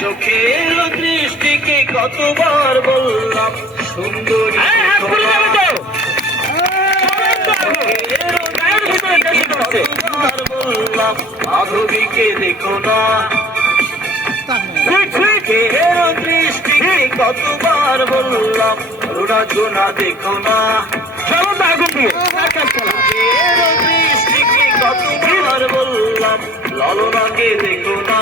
চোখের দৃষ্টিকে কতবার বললাম সুন্দরী, কতবার বললাম মাধবীকে দেখো না, চোখের দৃষ্টিকে কতবার বললাম রুণাঝুনা দেখো না, দৃষ্টিকে কতবার বললাম ললনাকে দেখো না,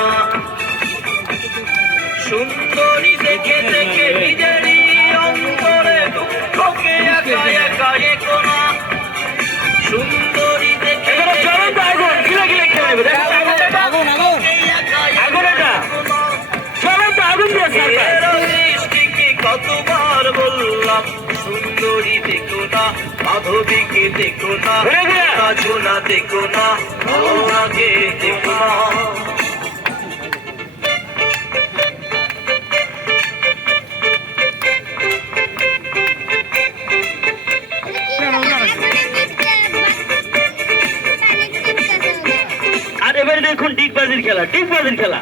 সুন্দরী দেখে দেখে নিজেরই অন্তরে দুঃখকে একা একা একো না, সুন্দরী দেখে দৃষ্টিকে কতবার বললাম সুন্দরী দেখো না, মাধবীকে দেখো না, রাজনা দেখো না, ললনাকে দেখো না। আর এবারে দেখুন ডিগবাজির খেলা, ডিগবাজির খেলা।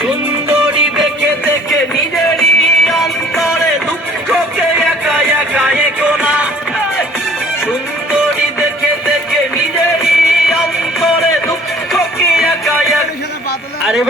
সুন্দরী দেখে দেখে নিজেরই অন্তরে দুঃখকে একা একা একো না, সুন্দরী দেখে দেখে নিজেরই অন্তরে দুঃখকে একা একা। আরে